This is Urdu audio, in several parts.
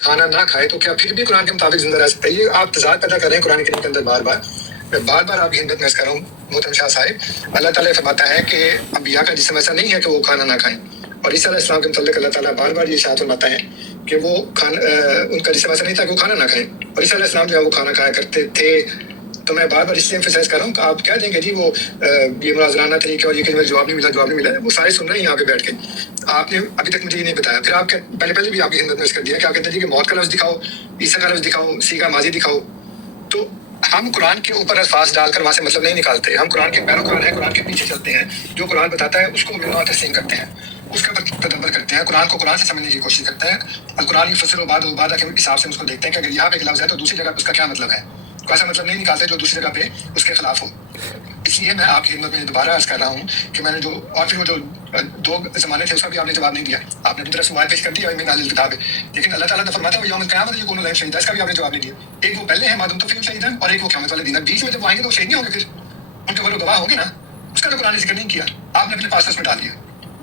کھانا نہ کھائے تو کیا پھر بھی قرآن کے مطابق زندہ رہ سکتا ہے؟ یہ آپ تضاد پیدا کر رہے ہیں قرآن کریم کے اندر بار بار. میں بار بار آپ کی خدمت میں عرض کر رہا ہوں محترم شاہ صاحب، اللہ تعالیٰ فرماتا ہے کہ انبیاء کا جسم ایسا نہیں ہے کہ وہ کھانا نہ کھائیں. اور عیسیٰ علیہ السلام کے متعلق اللہ تعالیٰ بار بار یہ ارشاد فرماتا ہے کہ وہ ان کا جسم ایسا نہیں تھا کہ وہ کھانا نہ کھائیں. اور عیسیٰ علیہ السلام جو ہے وہ کھانا کھایا کرتے تھے. تو میں بار بار اس لیے ایمفسائز کر رہا ہوں کہ آپ کہہ دیں گے جی وہ یہ مناظرانہ طریقہ اور یہ کہ مجھے جواب نہیں ملا. وہ سارے سن رہے ہیں یہاں پہ بیٹھ کے. آپ نے ابھی تک مجھے یہ نہیں بتایا. پھر آپ پہلے بھی آپ کی خدمت میں کر دیا کہ آپ کہتے ہیں جی کہ موت کا لفظ دکھاؤ، عیسیٰ کا لفظ دکھاؤ، سیگا ماضی دکھاؤ. تو ہم قرآن کے اوپر الفاظ ڈال کر وہاں سے مطلب نہیں نکالتے. ہم قرآن کے پیروکار ہیں، قرآن کے پیچھے چلتے ہیں. جو قرآن بتاتا ہے اس کو ملنا تسلیم کرتے ہیں، اس کے اوپر تدبر کرتے ہیں، قرآن کو قرآن سے سمجھنے کی کوشش کرتے ہیں. القرآن یفسر بعد کے حساب سے اس کو دیکھتے ہیں کہ اگر یہاں پہ ایک لفظ ہے تو دوسری جگہ پہ اس کا کیا مطلب ہے. تو ایسا مطلب نہیں نکالتے جو دوسری جگہ پہ اس کے خلاف ہو. اس لیے میں آپ کی خدمت میں دوبارہ عرض کر رہا ہوں کہ میں نے جو اور پھر وہ جو دو زمانے تھے اس کا بھی آپ نے جواب نہیں دیا. آپ نے اپنی طرف سے مواد پیش کر دیا میں نازل کتاب ہے، لیکن اللہ تعالیٰ نے فرمایا وہ یوم القیامت یکون لہم شہیدا، اس کا بھی آپ نے جواب نہیں دیا. ایک وہ پہلے ہیں مادم تو شہید ہیں اور ایک وہ قیامت والے دن. بیچ میں جب وہ آئیں گے تو شہید نہیں ہوں گے، پھر ان کے وہ گواہ ہوں گے نا. اس کا تو قرآن نے ذکر نہیں کیا، آپ نے اپنے پاس اس میں ڈال دیا.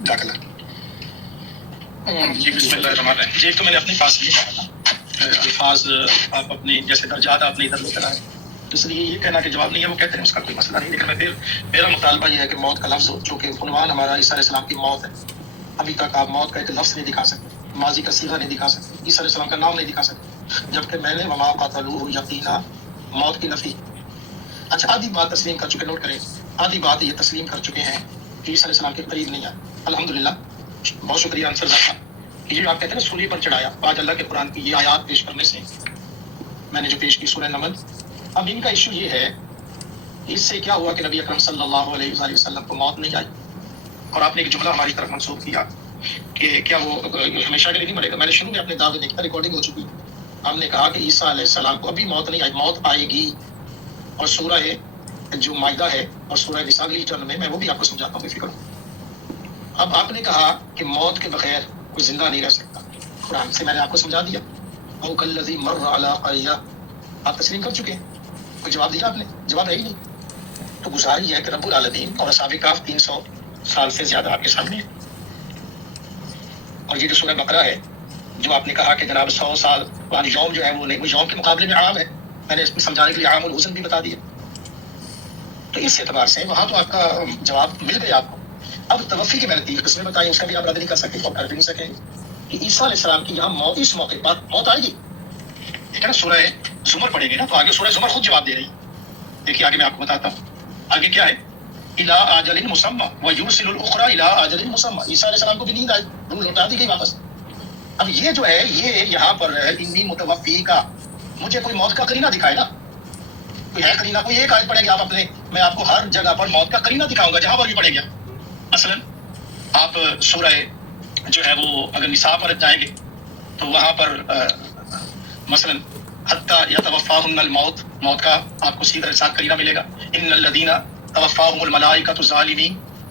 جزاک اللہ. جی بسم اللہ الرحمن الرحیم. جی تو میں نے اپنی پاس نہیں کہا تھا الفاظ آپ اپنی جیسے درجات آپ نے ادھر لے کر آئے، اس لیے یہ کہنا کہ جواب نہیں ہے وہ کہتے ہیں اس کا کوئی مسئلہ نہیں. لیکن میں پھر میرا مطالبہ یہ ہے کہ موت کا لفظ جو کہ عنوان ہمارا عیسیٰ علیہ السلام کی موت ہے، ابھی تک آپ موت کا ایک لفظ نہیں دکھا سکتے، ماضی کا صیغہ نہیں دکھا سکتے، عیسیٰ علیہ السلام کا نام نہیں دکھا سکتے، جبکہ میں نے وما قتلوہ یقینا موت کی نفی. اچھا آدھی بات تسلیم کر چکے، نوٹ کریں، آدھی بات یہ تسلیم کر چکے ہیں کہ عیسیٰ علیہ السلام کے قریب نہیں آئے. الحمدللہ، بہت شکریہ انصر صاحب کہ جو آپ کہتے ہیں نا سولی پر چڑھایا. آج اللہ کے قرآن کی یہ آیات پیش کرنے سے میں نے جو پیش کی سورہ نمل. اب ان کا ایشو یہ ہے کہ اس سے کیا ہوا کہ نبی اکرم صلی اللہ علیہ وآلہ وسلم کو موت نہیں آئی. اور آپ نے ایک جملہ ہماری طرف منسوخ کیا کہ کیا وہ ہمیشہ کے لیے نہیں مرے گا. میں نے شروع میں اپنے دعوے دیکھا، ریکارڈنگ ہو چکی. ہم نے کہا کہ عیسیٰ علیہ السلام کو ابھی موت نہیں آئی، موت آئے گی. اور سورہ جو مائدہ ہے اور سورہ نساء اگلی ٹرن میں وہ بھی آپ کو سمجھاتا ہوں، بے فکر. اب آپ نے کہا کہ موت کے بغیر کوئی زندہ نہیں رہ سکتا. قرآن سے میں نے آپ کو سمجھا دیا. او کالذی مر علی قریہ، آپ تسلیم کر چکے ہیں. کوئی جواب دیا آپ نے؟ جواب ہے ہی نہیں. تو گزاری یہ ہے کہ رب العالمین اور اصحاب کہف 300 سال سے زیادہ آپ کے سامنے ہے. اور یہ جو سورہ بقرہ ہے جو آپ نے کہا کہ جناب 100 سال یعنی یوم جو ہے وہ نہیں، وہ یوم کے مقابلے میں عام ہے. میں نے اس میں سمجھانے کے لیے عام الحزن بھی بتا دیا. تو اس اعتبار سے وہاں تو آپ کا جواب مل گیا آپ کو. اب توفی کی میں نے 3 قسمیں بتائی، اس کا بھی آپ رد نہیں کر سکتے اور کر بھی نہیں سکیں کہ عیسیٰ علیہ السلام کی یہاں موت اس موقع پر موت آئے گی. ٹھیک ہے نا، سورہ زمر پڑھیں گے نا تو آگے سورہ زمر خود جواب دے رہی. دیکھیے آگے میں آپ کو بتاتا ہوں آگے کیا ہے. الی اجل مسمى ویرسل الاخرى الی اجل مسمى. عیسیٰ علیہ السلام کو بھی نیند آئی، روح لوٹا دی گئی واپس. اب یہ جو ہے یہ یہاں پر انی متوفی کا مجھے کوئی موت کا قرینہ دکھائے نا. کوئی ہے قرینہ؟ کوئی ایک آیت پڑھیں گے آپ اپنے، میں آپ کو ہر جگہ پر موت کا قرینہ دکھاؤں گا جہاں پر بھی پڑھیں گے. مثلا آپ سورہ جو ہے وہ اگر نساء پر جائیں گے تو وہاں پر مثلا حتی یتوفاہم الموت، موت کا آپ کو سیدھا ساتھ قرینہ ملے گا. ان الذین توفاہم الملائکۃ ظالمی،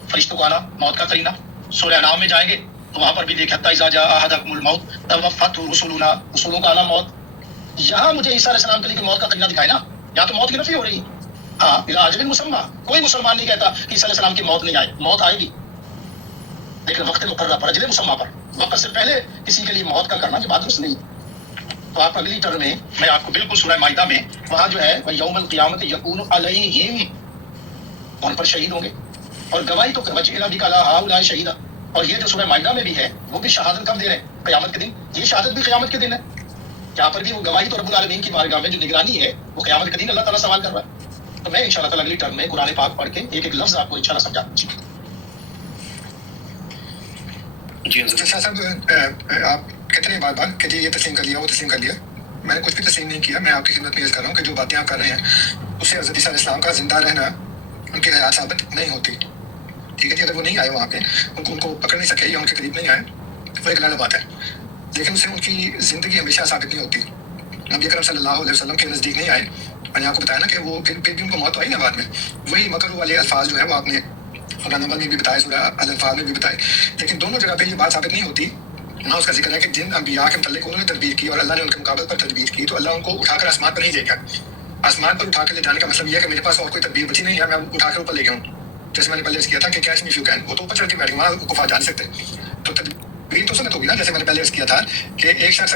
فرشتوں کو آنا موت کا قرینہ. سورہ انعام میں جائیں گے تو وہاں پر بھی دیکھیں حتی اذا جاء احدکم الموت توفته رسلنا، رسولوں کا آنا موت. یہاں مجھے عیسیٰ علیہ السلام کے لیے موت کا قرینہ دکھائے نا، یہاں تو موت کی نفی ہو رہی ہے. ہاں الی اجل مسمى، کوئی مسلمان نہیں کہتا کہ عیسیٰ علیہ السلام کی موت نہیں آئی، موت آئے گی لیکن وقت مقررہ پر، اجل مسمى پر. وقت سے پہلے کسی کے لیے موت کا کرنا یہ بات درست نہیں. تو آپ اگلی ٹرم میں آپ کو بالکل سورہ مائدہ میں وہاں جو ہے یوم القیامت یکون علیہم، ان پر شہید ہوں گے. اور گواہی تو وجعل بک علی ہؤلاء شہیدا. اور یہ جو سورہ مائدہ میں بھی ہے وہ بھی شہادت کب دے رہے ہیں؟ قیامت کے دن. یہ شہادت بھی قیامت کے دن ہے. یہاں پر بھی وہ گواہی تو رب العالمین کی بارگاہ میں جو نگرانی ہے وہ قیامت کے دن اللہ تعالیٰ سوال کر رہا ہے. تو میں انشاءاللہ تعالیٰ اگلی ٹرم میں قرآن پاک پڑھ کے ایک ایک لفظ آپ کو انشاءاللہ سمجھا دوں. جی شاہ صاحب آپ کہتے ہیں بار بار کہ جی یہ تسلیم کر لیا وہ تسلیم کر لیا. میں نے کچھ بھی تسلیم نہیں کیا. میں آپ کی خدمت میں یہ کر رہا ہوں کہ جو باتیں آپ کر رہے ہیں اس سے حضرت عیسیٰ علیہ السلام کا زندہ رہنا ان کی حیات ثابت نہیں ہوتی. ٹھیک ہے جی، اگر وہ نہیں آئے وہاں پہ ان کو پکڑ نہیں سکے یا ان کے قریب نہیں آئے وہ ایک الگ بات ہے، لیکن اس سے ان کی زندگی ہمیشہ ثابت نہیں ہوتی. نبی اکرم صلی اللہ علیہ وسلم کے نزدیک نہیں آئے. میں نے آپ کو بتایا نا کہ وہ پھر بھی ان کو موت آئی نا بعد میں. وہی مکر والے الفاظ جو ہے وہ آپ نے سورہ نمل میں بھی بتائے، سورہ الانفال میں بھی بتائے. لیکن دونوں جگہ پہ یہ بات ثابت نہیں ہوتی. نہ اس کا ذکر ہے کہ جن انبیاء کے متعلق انہوں نے تدبیر کی اور اللہ نے ان کے مقابل پر تدبیر کی تو اللہ ان کو اٹھا کر آسمان پر نہیں لے گیا. آسمان پر اٹھا کے لے جانے کا مطلب یہ ہے کہ میرے پاس اور کوئی تدبیر بچی نہیں ہے، میں اٹھا کر اوپر لے گیا ہوں. جیسے میں نے پہلے کیا تھا کہ catch me if you can, وہ تو اوپر چڑھ کے بیٹھ گئے، وہاں کفار جا نہیں سکتے. تو تدبیر تو سمجھ ہوگی نا. جیسے میں نے پہلے کیا تھا کہ ایک شخص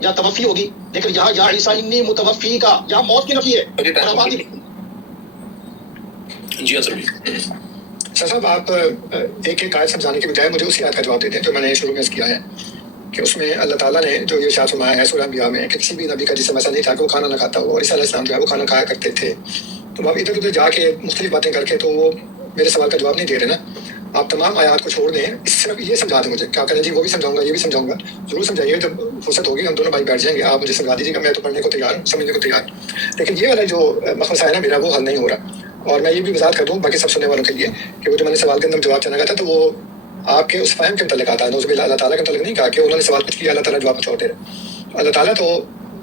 یا توفی ہوگی، لیکن یہاں یا عیسیٰ انی متوفی کا، یہاں موت کی نفی ہے اور آبادی نہیں۔ جی اصل صاحب آپ ایک ایک آیت سمجھانے کے بجائے مجھے اسی آیت کا جواب دیتے ہیں جو میں نے شروع میں کیا ہے کہ اس میں اللہ تعالیٰ نے جو یہ ارشاد فرمایا ہے سورہ انبیاء میں کہ کسی بھی نبی کا جسم ایسا نہیں تھا کہ وہ کھانا نہ کھاتا ہو، اور عیسیٰ علیہ السلام جو ہے وہ کھانا کھایا کرتے تھے۔ تو آپ ادھر ادھر جا کے مختلف باتیں کر کے تو وہ میرے سوال کا جواب نہیں دے رہے نا۔ آپ تمام آیات کو چھوڑ دیں، صرف یہ سمجھا دیں مجھے، کیا کریں جی وہ بھی سمجھاؤں گا یہ بھی سمجھاؤں گا، ضرور سمجھائیے، جب فرصت ہوگی ہم دونوں بھائی بیٹھ جائیں گے، آپ مجھے سمجھا دیجیے گا، میں تو پڑھنے کو تیار ہوں، سمجھنے کو تیار ہوں، لیکن یہ والا جو مسئلہ ہے نا میرا وہ حل نہیں ہو رہا۔ اور میں یہ بھی وضاحت کر دوں باقی سب سننے والوں کے لیے کہ وہ جو میں نے سوال کے اندر جواب چلا گیا تھا تو وہ آپ کے اس فہم کے متعلق آتا ہے، نعوذ باللہ، اللہ تعالیٰ کے متعلق نہیں کہا کہ انہوں نے سوال کچھ کیا اللہ تعالیٰ جواب کچھ اور دے رہے۔ اللہ تعالیٰ تو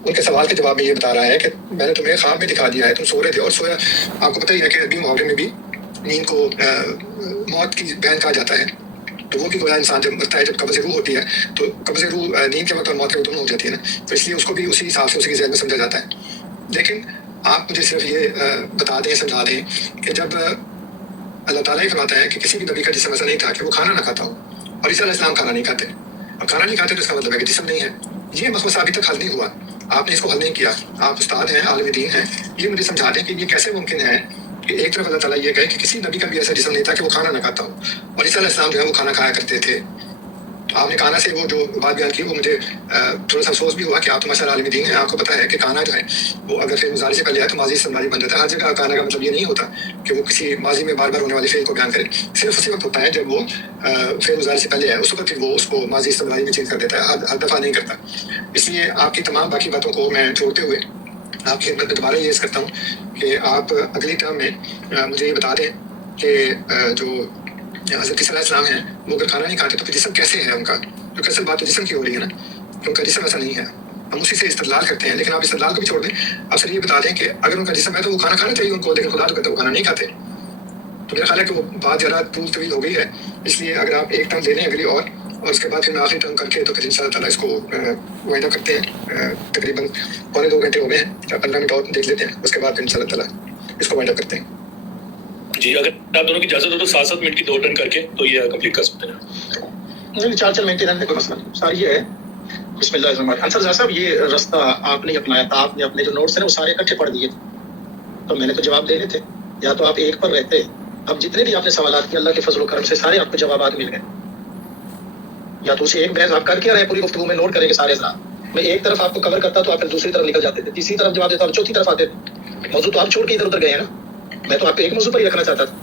ان کے سوال کے جواب میں یہ بتا رہا ہے کہ میں نے تمہیں خواب میں دکھا دیا ہے، تم سو رہے تھے اور سویا۔ آپ کو پتہ ہی ہے کہ عربی محاورے میں بھی نیند کو موت کی بہن کہا جاتا ہے، تو وہ بھی گویا انسان جب مرتا ہے، جب قبض روح ہوتی ہے تو قبض روح نیند کے وقت اور موت کے وقت دونوں ہو جاتی ہے نا، تو اس لیے اس کو بھی اسی حساب سے اسی کے ذہن میں سمجھا جاتا ہے۔ لیکن آپ مجھے صرف یہ بتا دیں، سمجھا دیں کہ جب اللہ تعالیٰ ہی فرماتا ہے کہ کسی بھی نبی کا جسم ایسا نہیں تھا کہ وہ کھانا نہ کھاتا ہو، اور عیسیٰ علیہ السلام کھانا نہیں کھاتے، اور کھانا نہیں کھاتے تو اس کا مطلب ہے کہ جسم نہیں ہے۔ یہ مسئلہ ابھی تک حل نہیں ہوا، آپ نے اس کو حل نہیں کیا، آپ استاد ہیں، عالم دین ہیں، یہ مجھے سمجھا دیں کہ یہ کیسے ممکن ہے کہ ایک طرف اللہ تعالیٰ یہ کہے کہ کسی نبی کا بھی ایسا جسم نہیں تھا کہ وہ کھانا نہ کھاتا ہو، اور عیسیٰ علیہ السلام جو ہے وہ کھانا کھایا کرتے تھے۔ تو آپ نے کانا سے وہ جو بات بیان کی وہ مجھے تھوڑا سا افسوس بھی ہوا کہ آپ تو ماشاء اللہ عالم دین ہیں، آپ کو پتہ ہے کہ کانا جو ہے وہ اگر فعل مضارع سے پہلے ہے تو ماضی استمراری بن جاتا ہے۔ ہر جگہ کانا کا مطلب یہ نہیں ہوتا کہ وہ کسی ماضی میں بار بار ہونے والے فعل کو بیان کرے، صرف اسی وقت ہوتا ہے جب وہ فعل مضارع سے پہلے ہے، اس وقت پھر وہ اس کو ماضی استمراری میں چینج کر دیتا ہے، ہر دفعہ نہیں کرتا۔ اس لیے آپ کی تمام باقی باتوں کو میں چھوڑتے ہوئے آپ کی خدمت میں دوبارہ یہ عرض کرتا ہوں کہ آپ اگلی ٹرم میں مجھے یہ بتا دیں کہ جو حضرت عیسیٰ علیہ السلام ہیں وہ اگر کھانا نہیں کھاتے تو پھر جسم کیسے ہے ان کا، کیونکہ اصل بات تو جسم کی ہو رہی ہے نا، کہ ان کا جسم ایسا نہیں ہے، ہم اسی سے استدلال کرتے ہیں۔ لیکن آپ استدلال کو بھی چھوڑ دیں، آپ صرف یہ بتا دیں کہ اگر ان کا جسم ہے تو وہ کھانا کھانا چاہیے ان کو، لیکن خدا تو کہتا ہے وہ کھانا نہیں کھاتے۔ تو میرا خیال ہے کہ وہ بات ذرا طویل ہو گئی ہے، اس لیے اگر آپ ایک ٹرم لے لیں اگلی اور اس کے بعد پھر میں آخری ٹرم کر کے تو پھر ان شاء اللہ تعالیٰ اس کو وائنڈ اپ کرتے ہیں۔ تقریباً 2.25 گھنٹے ہو گئے ہیں، 15 منٹ اور دیکھ لیتے ہیں، اس کے بعد پھر ان شاء اللہ تعالیٰ اس کو وائنڈ اپ کرتے ہیں۔ جی اگر آپ دونوں کی اجازت ہو تو 7 منٹ کی 2 ٹرن کر کے تو یہ کمپلیٹ کر سکتے ہیں۔ نہیں 4 منٹ رہنے کوئی مسئلہ نہیں، ساری یہ ہے۔ بسم اللہ الرحمن الرحیم۔ انصر صاحب یہ رستہ آپ نے اپنایا تھا، آپ نے اپنے جو نوٹس ہیں وہ سارے اکٹھے پڑھ دیے تھے، تو میں نے تو جواب دینے تھے، یا تو آپ ایک پر رہتے، اب جتنے بھی آپ نے سوالات کیے اللہ کے فضل و کرم سے سارے آپ کو جوابات مل گئے، یا تو اسے ایک بحث آپ کر کے رہے پوری گفتگو میں نوٹ کریں گے سارے حضرات، میں ایک طرف آپ کو کور کرتا تو آپ پھر دوسری طرف نکل جاتے تھے، تیسری طرف جواب دیتا اور چوتھی طرف آتے تھے، موضوع تو آپ چھوڑ کے ادھر ادھر گئے ہیں نا، میں تو آپ کو ایک موضوع پر ہی رکھنا چاہتا تھا،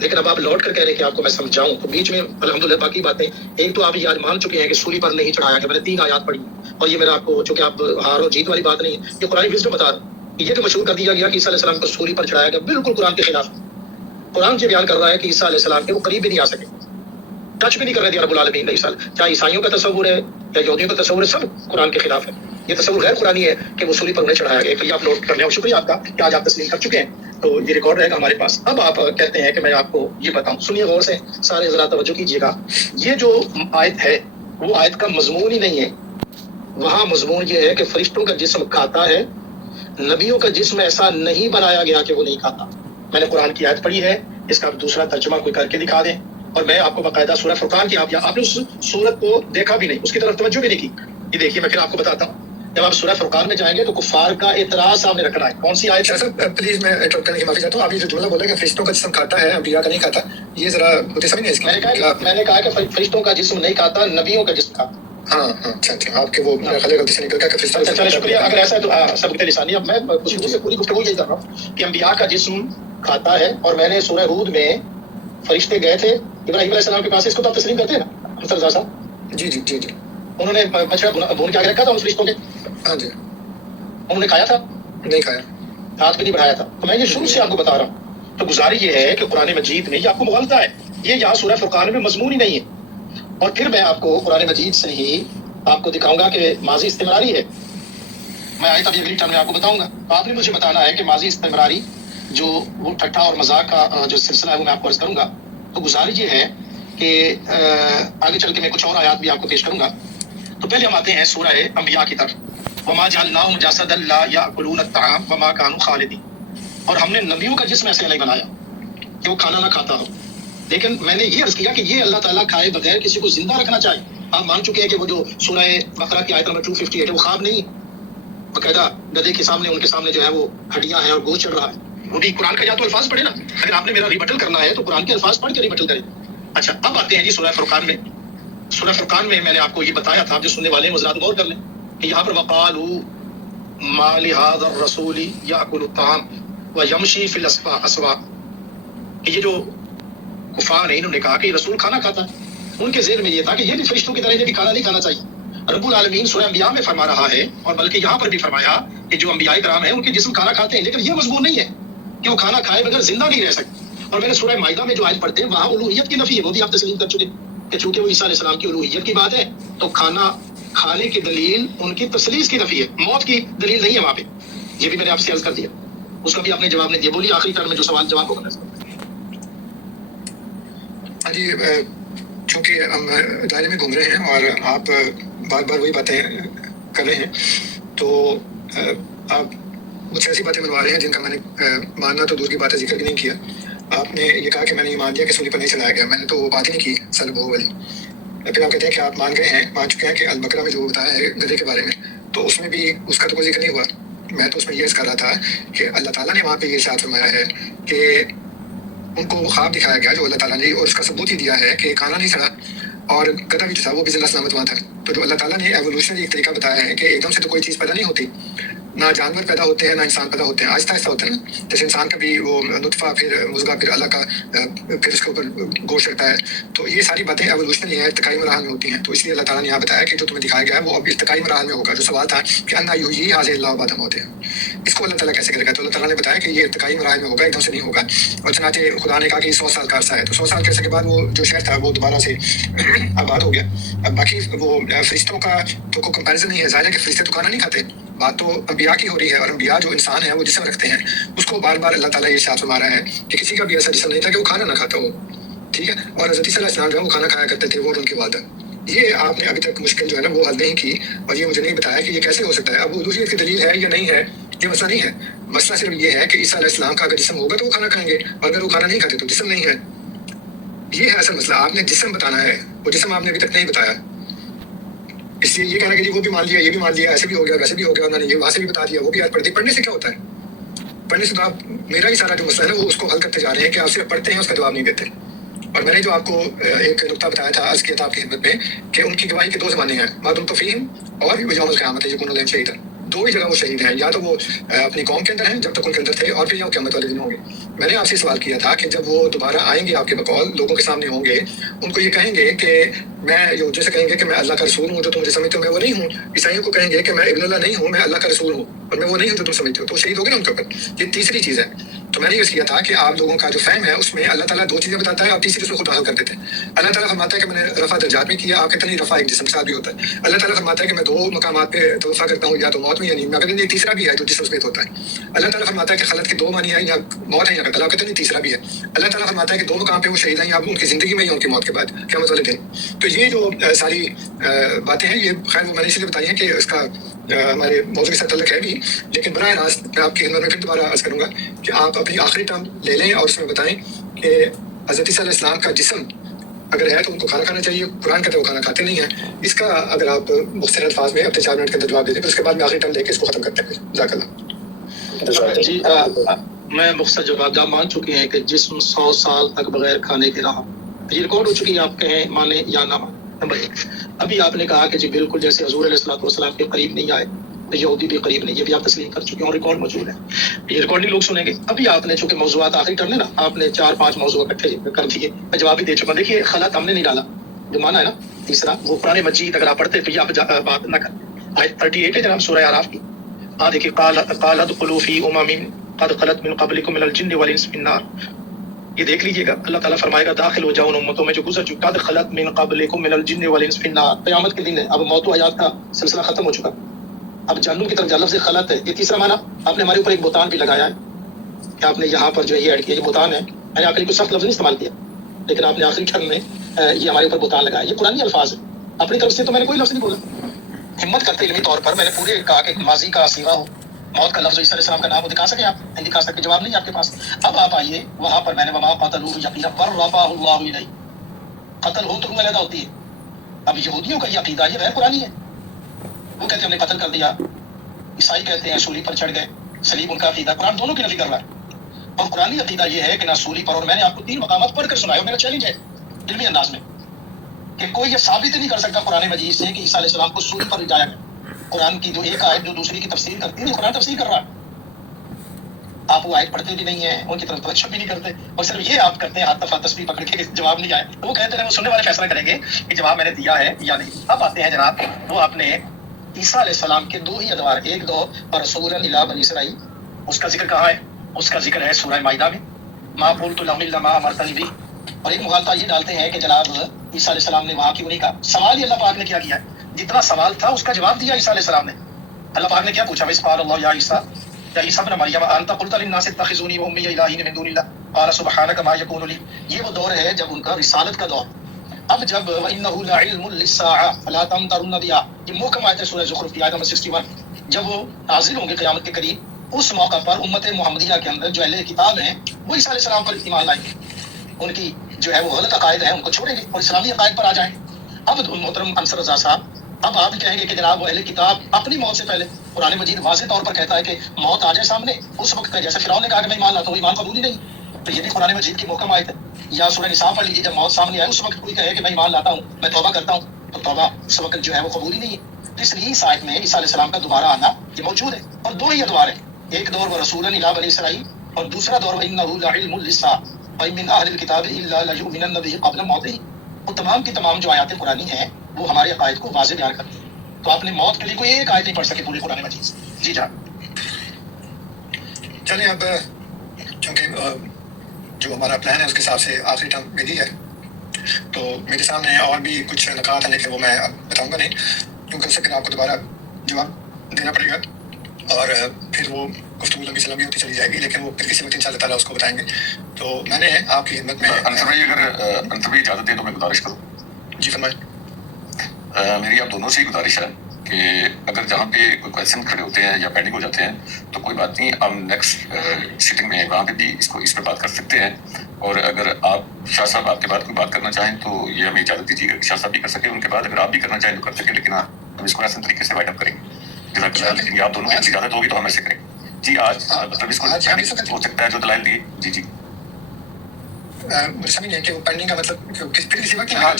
لیکن اب آپ لوٹ کر کہہ رہے ہیں کہ آپ کو میں سمجھاؤں، تو بیچ میں الحمدللہ باقی باتیں، ایک تو آپ یہ آج مان چکے ہیں کہ سولی پر نہیں چڑھایا، کہ میں نے 3 آیات پڑھی، اور یہ میرا آپ کو چونکہ آپ ہار و جیت والی بات نہیں ہے، یہ قرآن وزڈم بتا رہا ہے، یہ جو مشہور کر دیا گیا کہ عیسیٰ علیہ السلام کو سولی پر چڑھایا گیا، بالکل قرآن کے خلاف۔ قرآن یہ بیان کر رہا ہے کہ عیسیٰ علیہ السلام کے وہ قریب بھی نہیں آ سکے، ٹچ بھی نہیں کر رہے تھے رب العالمین علیہ السلام، چاہے عیسائیوں کا تصور ہے یا یہودیوں کا تصور ہے، سب قرآن کے خلاف ہے، یہ تصور غیر قرآنی ہے کہ وہ سولی پر انہیں چڑھایا گیا۔ یہ آپ نوٹ کر لیں، اور شکریہ آپ کا کہ آج آپ تسلیم کر چکے ہیں، تو یہ ریکارڈ رہے گا ہمارے پاس۔ اب آپ کہتے ہیں کہ میں آپ کو یہ بتاؤں، سنیے غور سے، سارے ذرا توجہ کیجیے گا، یہ جو آیت ہے وہ آیت کا مضمون ہی نہیں ہے، وہاں مضمون یہ ہے کہ فرشتوں کا جسم کھاتا ہے، نبیوں کا جسم ایسا نہیں بنایا گیا کہ وہ نہیں کھاتا۔ میں نے قرآن کی آیت پڑھی ہے، اس کا دوسرا ترجمہ کوئی کر کے دکھا دیں، اور میں آپ کو باقاعدہ سورہ فرقان کی آپ نے اس سورت کو دیکھا بھی نہیں، اس کی طرف توجہ بھی نہیں کی، یہ دیکھیے میں پھر آپ کو بتاتا ہوں، جب آپ سورہ فرقان میں جائیں گے تو کفار کا اعتراض سامنے رکھنا ہے۔ کون سی آیت ہے؟ پلیز میں انٹرپٹ کرنے کی معافی چاہتا ہوں، آپ یہ جو جملہ بولے کہ فرشتوں کا جسم کھاتا ہے انبیاء کا نہیں کھاتا، یہ ذرا مجھے سمجھ نہیں اس کی۔ میں نے کہا کہ فرشتوں کا جسم نہیں کھاتا، نبیوں کا جسم کھاتا۔ ہاں اچھا، آپ کے وہ خالی غلطی سے نکل گیا کہ فرشتوں۔ چلے شکریہ، اگر ایسا ہے تو سبق لسانی۔ اب میں گفتگو سے پوری گفتگو یہی کر رہا ہوں کہ انبیاء کا جسم کھاتا ہے، اور میں نے سورہ ہود میں فرشتے گئے تھے ابراہیم علیہ السلام کے پاس، اس کو تو آپ تسلیم کرتے ہیں نا انصر صاحب؟ جی جی جی جی، انہوں نے بچڑا بھون کے آگے رکھا تھا ان فرشتوں کے، ہاں جی، انہوں نے کھایا تھا؟ نہیں کھایا، ہاتھ بھی نہیں بڑھایا تھا۔ تو میں یہ شروع سے آپ کو بتا رہا ہوں، تو گزارش یہ ہے کہ قرآن مجید میں یہ آپ کو مغالطہ ہے، یہ یہاں سورہ فرقان میں مضمون ہی نہیں ہے، اور پھر میں آپ کو قرآن مجید سے ہی آپ کو دکھاؤں گا کہ ماضی استمراری ہے۔ میں آئے تبھی اگلی ٹرم میں آپ کو بتاؤں گا، آپ نے مجھے بتانا ہے کہ ماضی استمراری جو وہ ٹھٹھا اور مذاق کا جو سلسلہ ہے وہ میں آپ کو عرض کروں گا۔ تو گزارش یہ ہے کہ آگے چل کے میں کچھ اور آیات بھی آپ کو پیش کروں گا۔ تو پہلے ہم آتے ہیں سورہ انبیاء کی طرف، وما جعلناہم جسدا لا یاکلون الطعام وما كانوا خالدین، اور ہم نے نبیوں کا جسم ایسے نہیں بنایا کہ وہ کھانا نہ کھاتا ہو، لیکن میں نے یہ عرض کیا کہ یہ اللہ تعالیٰ کھائے بغیر کسی کو زندہ رکھنا چاہے، آپ مان چکے ہیں کہ وہ جو سورہ بقرہ کی آیت نمبر 258 ہے وہ خواب نہیں، باقاعدہ گدھے کے سامنے ان کے سامنے جو ہے وہ ہڈیاں ہیں اور گوشت چل رہا ہے. وہ بھی قرآن کا یا تو الفاظ پڑھے نا، اگر آپ نے میرا ریبٹل کرنا ہے تو قرآن کے الفاظ پڑھ کے ریبٹل کریں. اچھا اب آتے ہیں جی سورہ فرقان میں. سورہ فرقان میں میں نے آپ کو یہ بتایا تھا، آپ جو سننے والے ہیں حضرات غور کر لیں کہ یہاں پر وقالوا ما لهذا الرسول يأكل الطعام ويمشي في الاسواق، کہ یہ جو کفار ہیں انہوں نے کہا کہ یہ رسول کھانا کھاتا ہے. ان کے ذہن میں یہ تھا کہ یہ بھی فرشتوں کی طرح یہ بھی کھانا نہیں کھانا چاہیے. رب العالمین سورہ انبیاء میں فرما رہا ہے، اور بلکہ یہاں پر بھی فرمایا کہ جو انبیاء کرام ہیں ان کے جسم کھانا کھاتے ہیں، لیکن یہ مضمون نہیں ہے کہ وہ کھانا کھائے بغیر زندہ نہیں رہ سکتے. اور میں نے سورہ مائدہ میں جو آیت پڑھتے ہیں وہاں الوہیت کی نفی ہے، وہ بھی آپ تسلیم کر چکے کہ چونکہ وہ عیسیٰ علیہ السلام کی الوہیت کی بات ہے تو کھانا کھانے کی دلیل ان کی تثلیث کی نفی ہے، موت کی دلیل نہیں ہے وہاں پہ. یہ بھی میں نے آپ سے عرض کر دیا، اس کا بھی آپ نے جواب نہیں دیا. بولیے آخری ٹرم میں جو سوال جواب ہوگا. ہاں جی، چونکہ ہم دائرے میں گھوم رہے ہیں اور آپ بار بار وہی باتیں کر رہے ہیں، تو آپ مجھ سے ایسی باتیں منوا رہے ہیں جن کا میں نے ماننا تو دور کی بات ہے ذکر بھی نہیں کیا. آپ نے یہ کہا کہ میں نے یہ مان لیا کہ سولی پر نہیں چلایا گیا، میں نے تو وہ بات ہی نہیں کی سلب وہ والی. پھر آپ کہتے ہیں کہ آپ مان گئے ہیں، مان چکے ہیں کہ البقرہ میں جو بتایا ہے گدھے کے بارے میں، تو اس میں بھی اس کا تو کوئی ذکر نہیں ہوا. میں تو اس میں یہ عرض کر رہا تھا کہ اللہ تعالیٰ نے وہاں پہ یہ ارشاد فرمایا ہے کہ ان کو خواب دکھایا گیا جو اللہ تعالیٰ نے، اور اس کا ثبوت ہی دیا ہے کہ کھانا نہیں سڑا اور گدھا بھی جو تھا وہ بھی زندہ سلامت وہاں تھا. تو جو اللہ تعالیٰ نے ایوولوشنری ایک طریقہ بتایا ہے کہ ایک دم سے تو کوئی چیز پیدا نہیں ہوتی، نہ جانور پیدا ہوتے ہیں نہ انسان پیدا ہوتے ہیں، آہستہ آہستہ ہوتا ہے نا. جیسے انسان کا بھی وہ نطفہ، پھر مضغہ، پھر اللہ کا، پھر اس کے اوپر گوشت رکھتا ہے. تو یہ ساری باتیں ایوولوشنری ہیں، ارتقائی مراحل میں ہوتی ہیں. تو اس لیے اللہ تعالیٰ نے یہاں بتایا کہ جو تمہیں دکھایا گیا ہے وہ اب ارتقائی مراحل میں ہوگا. جو سوال تھا کہ انا یحیی ھذہ اللہ بعد موتہ، اس کو اللہ تعالیٰ کیسے کرے گا، تو اللہ تعالیٰ نے بتایا کہ یہ ارتقائی مراحل میں ہوگا، ایک دم سے نہیں ہوگا. اور چنانچہ خدا نے کہا کہ 100 سال کا عرصہ ہے، تو 100 سال کے عرصے کے بعد وہ جو شہر تھا وہ دوبارہ سے آباد ہو گیا. اب باقی وہ فرشتوں کا تو کوئی کمپیریزن نہیں ہے، ظاہر ہے کہ فرشتے تو کھانا نہیں کھاتے. بات تو انبیاء کی ہو رہی ہے، اور انبیاء جو انسان ہیں وہ جسم رکھتے ہیں، اس کو بار بار اللہ تعالیٰ یہ ارشاد فرما رہا ہے کہ کسی کا بھی ایسا جسم نہیں تھا کہ وہ کھانا نہ کھاتا ہو. ٹھیک ہے، اور حضرت عیسیٰ علیہ السلام جو ہے وہ کھانا کھایا کرتے تھے، وہ اور ان کی والدہ. یہ آپ نے ابھی تک مشکل جو ہے نا وہ حل نہیں کی، اور یہ مجھے نہیں بتایا کہ یہ کیسے ہو سکتا ہے. اب الوہیت کی دلیل ہے یا نہیں ہے یہ مسئلہ نہیں ہے. مسئلہ صرف یہ ہے کہ عیسیٰ علیہ السلام کا اگر جسم ہوگا تو وہ کھانا کھائیں گے، اور اگر وہ کھانا نہیں کھاتے تو جسم نہیں ہے. یہ ہے اصل مسئلہ. آپ نے جسم بتانا ہے، وہ جسم آپ نے ابھی تک نہیں بتایا. اس لیے یہ کہنا کہ جی وہ بھی مان لیا، یہ بھی مان لیا، ایسے بھی ہو گیا ویسے بھی ہو گیا، انہوں نے یہ وہاں سے بھی بتا دیا، وہ بھی آج پڑھتی. پڑھنے سے کیا ہوتا ہے؟ پڑھنے سے تو آپ میرا ہی سارا جو مسئلہ ہے نا وہ اس کو حل کرتے جا رہے ہیں کہ آپ صرف پڑھتے ہیں، اس کا جواب نہیں دیتے. اور میں نے جو آپ کو ایک نقطہ بتایا تھا عرض کیا تھا آپ کی خدمت میں کہ ان کی گواہی کے 2 زمانے ہیں، ما دمت فیہم اور یوم القیامت یکون لہم شہیدا. 2 ہی جگہ وہ شہید ہیں، یا تو وہ اپنی قوم کے اندر ہیں جب تک ان کے اندر تھے، اور پھر یہاں قیامت والے دن ہوں گے. میں نے آپ سے سوال کیا تھا کہ جب وہ دوبارہ آئیں گے آپ کے بقول لوگوں کے سامنے ہوں گے، ان کو یہ کہیں گے کہ میں یہودیوں سے کہیں گے کہ میں اللہ کا رسول ہوں جو تم مجھے سمجھتے ہو، میں وہ نہیں ہوں. عیسائیوں کو کہیں گے کہ میں ابن اللہ نہیں ہوں، میں اللہ کا رسول ہوں اور میں وہ نہیں ہوں جو تم سمجھتے ہو. تو شہید ہو گے نا ان کے اوپر. یہ تیسری چیز ہے. تو میں نے یہ کیا تھا کہ آپ لوگوں کا جو فہم ہے اس میں اللہ تعالیٰ 2 چیزیں بتاتا ہے، آپ تیسری اس میں خود داخل کر دیتے ہیں. اللہ تعالیٰ فرماتا ہے کہ میں نے رفع درجات میں کیا، آپ کہتے ہیں رفع ایک جسم کے ساتھ بھی ہوتا ہے. اللہ تعالیٰ فرماتا ہے کہ میں 2 مقامات پہ توفہ کرتا ہوں، یا تو موت میں یا نیند میں. اگر یہ تیسرا بھی ہے جو جسم سمیت ہوتا ہے. اللہ تعالیٰ فرماتا ہے کہ خلط کے 2 معنی ہیں، یا موت ہے یا قتل. آپ کہتے ہیں تیسرا بھی ہے. اللہ تعالیٰ فرماتا ہے کہ 2 مقام پہ وہ شہید ہیں، یا ان کی زندگی میں یا ان کی موت کے بعد قیامت والے دن. تو یہ جو ساری باتیں ہیں یہ خیر وہ میں نے اس لیے بتائی ہیں کہ اس کا ہمارے موضوع کے ساتھ تعلق ہے بھی، لیکن براہ راست میں آپ کی خدمت میں پھر دوبارہ عرض کروں گا کہ آپ اپنی آخری ٹرم لے لیں اور اس میں بتائیں کہ حضرت عیسیٰ علیہ السلام کا جسم اگر ہے تو ان کو کھانا کھانا چاہیے. قرآن کہتے ہیں وہ کھانا کھاتے نہیں ہیں. اس کا اگر آپ مختصر الفاظ میں اپنے 4 منٹ کے اندر جواب دے دیں، پھر اس کے بعد میں آخری ٹرم لے کے اس کو ختم کرتے ہیں. جزاک اللہ. جی میں مختصر جواب مان چکے ہیں کہ جسم 100 سال تک بغیر کھانے کے رہا. یہ ریکارڈ ہو چکی ہے، آپ کہیں مانیں یا نہ مانیں. نمبر 1، ابھی آپ نے کہا کہ جی بالکل جیسے حضور علیہ الصلوۃ والسلام کے قریب نہیں آئے تو یہودی بھی قریب نہیں. یہ بھی آپ تسلیم کر چکے ہیں اور ریکارڈ موجود ہے، یہ ریکارڈنگ لوگ سنیں گے. ابھی آپ نے چونکہ موضوعات آخری ٹرم ہے نا، آپ نے 4-5 موضوع اکٹھے کر دیے، میں جواب بھی دے چکا. دیکھیے خلط ہم نے نہیں ڈالا، جو مانا ہے نا تیسرا وہ قرآن مجید اگر آپ پڑھتے تو یہ آپ بات نہ کریں. آیت 38 ہے جناب سورہ اعراف کی. دیکھیے قال ادخلوا فی قد خلت من قبلکم من الجن والانس فی النار. یہ دیکھ لیجیے گا، اللہ تعالیٰ فرمائے گا داخل ہو جاؤ ان امتوں میں جو گزر چکی. قد خلت من قبلکم من الجن والانس فی النار. قیامت کے دن ہے، اب موت و حیات کا سلسلہ ختم ہو چکا. اب جہنم کی طرف جا. لفظ خلط ہے یہ تیسرا معنی. آپ نے ہمارے اوپر ایک بہتان بھی لگایا ہے کہ آپ نے یہاں پر جو ہے یہ ایڈ کیا، یہ بہتان ہے. میں نے آپ کے لیے کوئی سخت لفظ نہیں استعمال کیا، لیکن آپ نے آخری ٹرم میں یہ ہمارے اوپر بہتان لگایا. یہ قرآنی الفاظ ہے، اپنی طرف سے تو میں نے کوئی لفظ نہیں بولا. ہمت کرتے علمی طور پر میں نے پورے کہا کہ ماضی کا صیغہ ہو، موت کا لفظ عیسیٰ علیہ السلام کا نام وہ دکھا سکے آپ؟ نہیں دکھا سکتے، جواب نہیں آپ کے پاس. اب آپ آئیے وہاں پر میں نے وما قتلوہ یقینا بل رفعہ اللہ الیہ. قتل ہو تو روح علیحدہ ہوتی ہے، اب یہودیوں کا یہ عقیدہ یہ غیر قرآنی ہے. وہ کہتے ہیں ہم نے قتل کر دیا, عیسائی کہتے ہیں سولی پر چڑھ گئے, سلیب ان کا عقیدہ. قرآن دونوں کی نفی کر رہا ہے. اور قرآنی عقیدہ یہ ہے کہ نہ سولی پر, اور میں نے آپ کو 3 مقامات پڑھ کر سنایا, اور میرا چیلنج ہے علمی انداز میں کہ کوئی یہ ثابت نہیں کر سکتا قرآن مجید سے کہ عیسیٰ علیہ السلام کو سولی پر لٹایا گیا. قرآن کی جو ایک آیت جو دوسری کی تفسیر کرتی ہے, قرآن تفسیر کر رہا ہے. آپ وہ آیت پڑھتے بھی نہیں ہیں, ان کی طرف توجہ بھی نہیں کرتے, اور صرف یہ آپ کرتے ہیں ہاتھ دفعہ تسبیح پکڑ کے کہ جواب نہیں آئے. وہ کہتے ہیں وہ سننے والے فیصلہ کریں گے کہ جواب میں نے دیا ہے یا نہیں. اب آتے ہیں جناب, وہ آپ نے عیسیٰ علیہ السلام کے 2 ہی ادوار, ایک دور پر رسول الی بنی اسرائیل, اس کا ذکر کہاں ہے؟ اس کا ذکر ہے سورہ مائدہ میں, ما قلت لهم الا ما امرتنی به. اور ایک مغالطہ یہ ڈالتے ہیں کہ جناب عیسیٰ علیہ السلام نے وہاں کیوں نہیں کہا. سوال ہی اللہ پاک نے کیا کیا ہے, جتنا سوال تھا اس کا جواب دیا عیسیٰ علیہ السلام نے. اللہ پاک نے کیا پوچھا؟ وَإِذْ قَالَ اللَّهُ يَا عِيسَىٰ یا عیسیٰ ابن مریم انت قلت للناس اتخذوني وامي الہین من دون اللہ قال سبحانك ما يكون لي. یہ وہ دور ہے جب ان کا رسالت کا دور. اب جب وانه لعلم للساعه فلا تمترن بها, یہ محکم آیت ہے سورہ زخرف کی آیت نمبر 61. جب وہ نازل ہوں گے قیامت کے قریب, اس موقع پر امت محمدیہ کے اندر جو اہل کتاب ہیں وہ عیسیٰ علیہ السلام پر ایمان لائیں گے, ان کی جو ہے وہ غلط عقائد ہیں ان کو چھوڑیں گے اور اسلامی عقائد پر آ جائیں. اب محترم انصر رضا صاحب, اب آپ کہیں گے کہ جناب وہ اہل کتاب اپنی موت سے پہلے, قرآن مجید واضح طور پر کہتا ہے کہ موت آ جائے سامنے اس وقت جیسے فرعون نے کہا کہ میں ایمان لاتا ہوں, ایمان قبول ہی نہیں, تو یہ بھی قرآن مجید کی محکم آیت ہے. یا سورہ نساء پڑھ لیجیے, جب موت سامنے آئے اس وقت کوئی کہے کہ میں ایمان لاتا ہوں, میں توبہ کرتا ہوں, تو توبہ اس وقت جو ہے وہ قبول ہی نہیں ہے. اس لیے اس آیت میں عیسیٰ علیہ السلام کا دوبارہ آنا یہ موجود ہے, اور 2 ہی ادوار ہیں, ایک دور وہ رسول الی بنی اسرائیل, اور دوسرا دور وانہ لعلم للساعة ومن اہل الکتاب الا لیؤمنن به قبل موته. وہ تمام کی تمام جو آیات قرآنی ہیں وہ ہمارے عقائد کو واضح بیان کرتی ہیں. تو آپ نے موت کے لیے کوئی ایک آیت نہیں پڑھ سکے پوری قرآن مجید سے. جی جان چلیں اب چونکہ جو ہمارا پلان ہے اس کے حساب سے آخری ٹرم ملی ہے, تو میرے سامنے اور بھی کچھ نکات ہیں لیکن وہ میں اب بتاؤں گا نہیں, کیونکہ اس سے پھر آپ کو دوبارہ جواب دینا پڑے گا اور پھر وہ گفتگو لمبی سے لمبی ہوتی چلی جائے گی, لیکن وہ پھر کسی وقت انشاءاللہ تعالیٰ اس کو بتائیں گے. تو میں نے آپ کی خدمت میں انصر بھائی اگر اجازت دیں تو میں گزارش کروں. جی فرمائیں. میری آپ دونوں سے ہی گزارش ہے کہ اگر جہاں پہ کوئی کویشچن کھڑے ہوتے ہیں یا پینڈنگ ہو جاتے ہیں تو کوئی بات نہیں, ہم نیکسٹ سیٹنگ میں وہاں پہ بھی اس پہ بات کر سکتے ہیں. اور اگر آپ شاہ صاحب آپ کے بعد کوئی بات کرنا چاہیں تو یہ ہمیں اجازت دیجیے گا کہ شاہ صاحب بھی کر سکیں ان کے بعد, اگر آپ بھی کرنا چاہیں تو کر سکیں, لیکن ہم اس کو ایسے طریقے سے وائٹ اپ کریں گے. لیکن یہ آپ دونوں کی اجازت ہوگی تو ہم ایسے کریں. جی آج مطلب اس کو ہو سکتا ہے جو دلائل دیے. جی جی مجھے سمجھ نہیں کہ وہ پڑھنے کا مطلب کسی وقت ہاں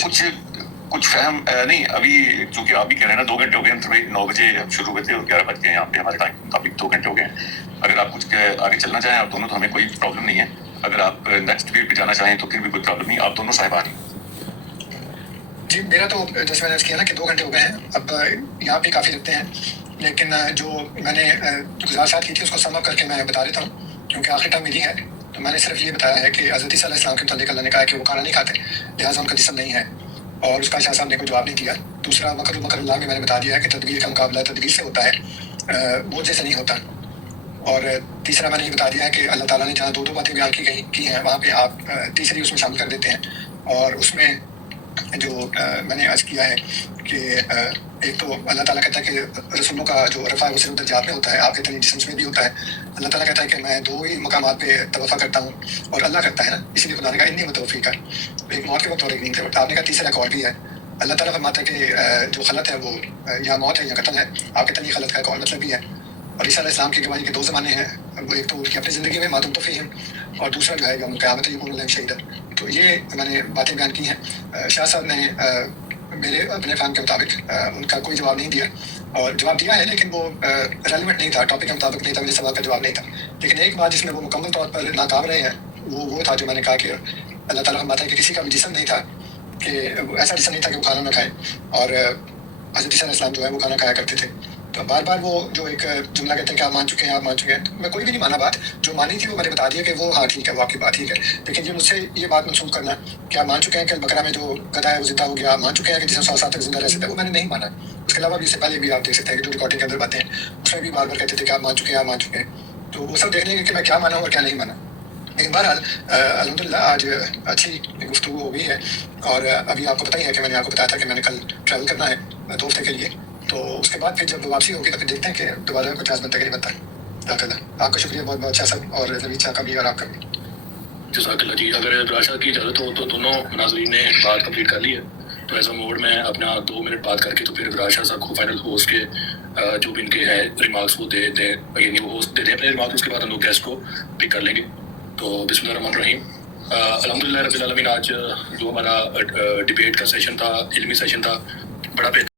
کچھ فہم نہیں. ابھی چونکہ آپ بھی کہہ رہے ہیں نا 2 گھنٹے ہو گئے ہیں, 9 بجے ہم شروع ہوئے تھے اور 11 بج گئے یہاں پہ ہمارے ٹائم کے مطابق 2 گھنٹے ہو گئے ہیں. اگر آپ کچھ آگے چلنا چاہیں آپ دونوں تو ہمیں کوئی پرابلم نہیں ہے. اگر آپ نیکسٹ ڈیٹ پہ جانا چاہیں تو پھر بھی کوئی پرابلم نہیں, آپ دونوں صاحبان ہیں. جی میرا تو جیسے میں نے کیا نا کہ 2 گھنٹے ہو گئے ہیں, اب یہاں بھی کافی لگتے ہیں, لیکن جو میں نے گزارشات کی تھی اس کو سم اپ کر کے میں بتا دیتا ہوں, کیونکہ آخری ٹائم ملی ہے. تو میں نے صرف یہ بتایا ہے کہ حضرت عیسیٰ علیہ السلام کے متعلق اللہ نے کہا کہ وہ کھانا نہیں کھاتے, لہٰذا ان کا جسم نہیں ہے, اور اس کا شاہ صاحب نے کوئی جواب نہیں دیا. دوسرا مکر اللہ میں نے بتا دیا ہے کہ تدبیر کا مقابلہ تدبیر سے ہوتا ہے, بوجھ سے نہیں ہوتا. اور تیسرا میں نے یہ بتا دیا ہے کہ اللہ تعالیٰ نے جہاں 2 باتیں بیان کی ہیں وہاں پہ آپ تیسری اس میں شامل کر دیتے ہیں. اور اس میں جو میں نے عرض کیا ہے کہ ایک تو اللہ تعالیٰ کہتا ہے کہ رسولوں کا جو رفع ہے وہ صرف درجات میں ہوتا ہے, آپ کہتے ہیں جسم میں بھی ہوتا ہے. اللہ تعالیٰ کہتا ہے کہ میں 2 ہی مقامات پہ توفع کرتا ہوں, اور اللہ کرتا ہے نا, اسی لیے خدا نے کہا انی متوفیک ہے, ایک موت کے وقت اور ایک نیند کے وقت. آپ نے کہا تیسرا ایک اور بھی ہے. اللہ تعالیٰ فرماتا ہے کہ جو خلط ہے وہ یا موت ہے یا قتل ہے, آپ کہتے ہیں یہ خلط کا ایک اور مطلب بھی ہے. اور عیسیٰ علیہ السلام کی گواہی کے 2 زمانے ہیں, وہ ایک تو ان کی اپنی زندگی میں ماتم تو فیہم, اور دوسرا جو ہے یوم قیامت یکون اللہ شہیدا. تو یہ میں نے باتیں بیان کی ہیں. شاہ صاحب نے میرے اپنے فہم کے مطابق ان کا کوئی جواب نہیں دیا, اور جواب دیا ہے لیکن وہ ریلیونٹ نہیں تھا, ٹاپک کے مطابق نہیں تھا, میرے سوال کا جواب نہیں تھا. لیکن ایک بات جس میں وہ مکمل طور پر ناکام رہے ہیں وہ تھا جو میں نے کہا کہ اللہ تعالیٰ فرماتا ہے کہ کسی کا بھی جسم نہیں تھا, کہ ایسا جسم نہیں تھا کہ وہ کھانا نہ کھائے, اور حضرت عیسیٰ علیہ السلام جو ہے وہ کھانا کھایا کرتے تھے. تو بار بار وہ جو ایک جملہ کہتے ہیں کہ آپ مان چکے ہیں, آپ مان چکے ہیں. میں کوئی بھی نہیں مانا, بات جو مانی تھی وہ میں نے بتا دیا کہ وہ ہاں ٹھیک ہے, وہ آپ کی بات ٹھیک ہے. لیکن یہ مجھ سے یہ بات منسوخ کرنا کہ آپ مان چکے ہیں کہ البقرہ میں جو گدھا ہے وہ زندہ ہو گیا, آپ مان چکے ہیں کہ جسم 100 سال تک زندہ رہ سکتا ہے, وہ میں نے نہیں مانا. اس کے علاوہ بھی اس سے پہلے بھی آپ دیکھ سکتے ہیں کہ جو ریکارڈنگ کے اندر باتیں ہیں اس میں بھی بار بار کہتے تھے کہ آپ مان چکے ہیں, آپ مان چکے ہیں. تو وہ سب دیکھنے کے کہ میں کیا مانا ہوں اور کیا نہیں مانا. لیکن بہرحال الحمد للہ آج اچھی گفتگو ہو گئی ہے. اور ابھی آپ کو پتہ ہی ہے کہ میں نے آپ کو بتایا تھا کہ میں نے کل ٹریول کرنا ہے 2 ہفتے کے لیے, تو اس کے بعد پھر جب واپسی ہوگی تو پھر دیکھتے ہیں کہ دوبارہ کوئی چانس بنتا ہے کہ نہیں بنتا ہے. آپ کا شکریہ بہت بہت, شاہ صاحب اور نوید شاہ کا بھی اور آپ کا بھی. جزاک اللہ جی. اگر راشد کی اجازت ہو تو دونوں ناظرین نے بات کمپلیٹ کر لی ہے, تو ایز اے موڈ میں اپنا 2 منٹ بات کر کے تو پھر ابرار شاہ صاحب کو فائنل ہوسٹ کے جو بھی ان کے ہیں ریمارکس وہ دے دیں، یعنی وہ ہوسٹ دے دیں اپنے ریمارکس، اس کے بعد ہم لوگ گیسٹ کو پک کر لیں گے. تو بسم اللہ الرحمن الرحیم. الحمدللہ رب العالمین. آج جو ہمارا ڈبیٹ کا سیشن تھا، علمی سیشن تھا، بڑا بہتر